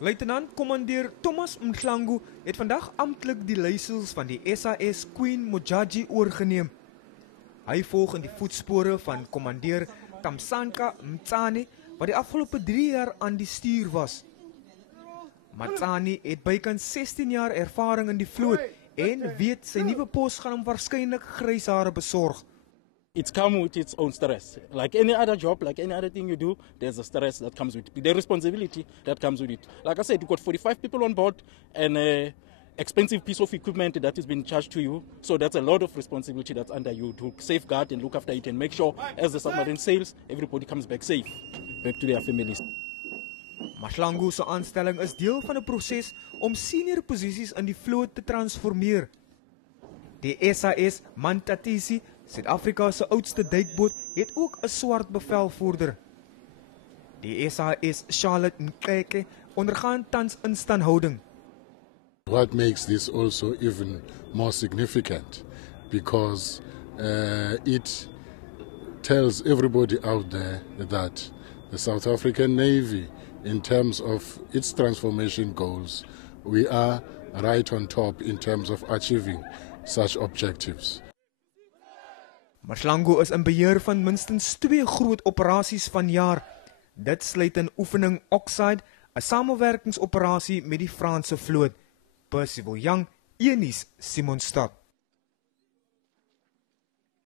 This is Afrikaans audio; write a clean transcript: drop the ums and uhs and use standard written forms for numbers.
Luitenant-kommandeur Thomas Mhlangu het vandag amptelik die leiersels van die SAS Queen Mojaji oorgeneem. Hy volg in die voetspore van kommandeur Tamsanqa Mtsane, wat die afgelope 3 jaar aan die stuur was. Mtsane het bykans 16 jaar ervaring in die vloot en weet sy nuwe pos gaan hom waarskynlik grys hare besorg. It's come with its own stress. Like any other job, like any other thing you do, there's a stress that comes with it. The responsibility that comes with it. Like I said, you've got 45 people on board and an expensive piece of equipment that has been charged to you. So that's a lot of responsibility that's under you to safeguard and look after it and make sure as the submarine sails, everybody comes back safe, back to their families. Mhlangu se aanstelling is deel van 'n proses om senior posisies in die vloot te transformeer. Die SAS Mantatisi, Suid-Afrika se oudste duikboot, het ook 'n swart bevelvoerder. Die SAS Charlotte Nkeke ondergaan tans instandhouding. What makes this also even more significant because it tells everybody out there that the South African Navy, in terms of its transformation goals, we are right on top in terms of achieving such objectives. Mhlangu is in beheer van minstens 2 groot operasies vanjaar. Dit sluit in oefening Oxide, 'n samewerkingsoperasie met die Franse vloot. Percival Young, Eunice Simonstad.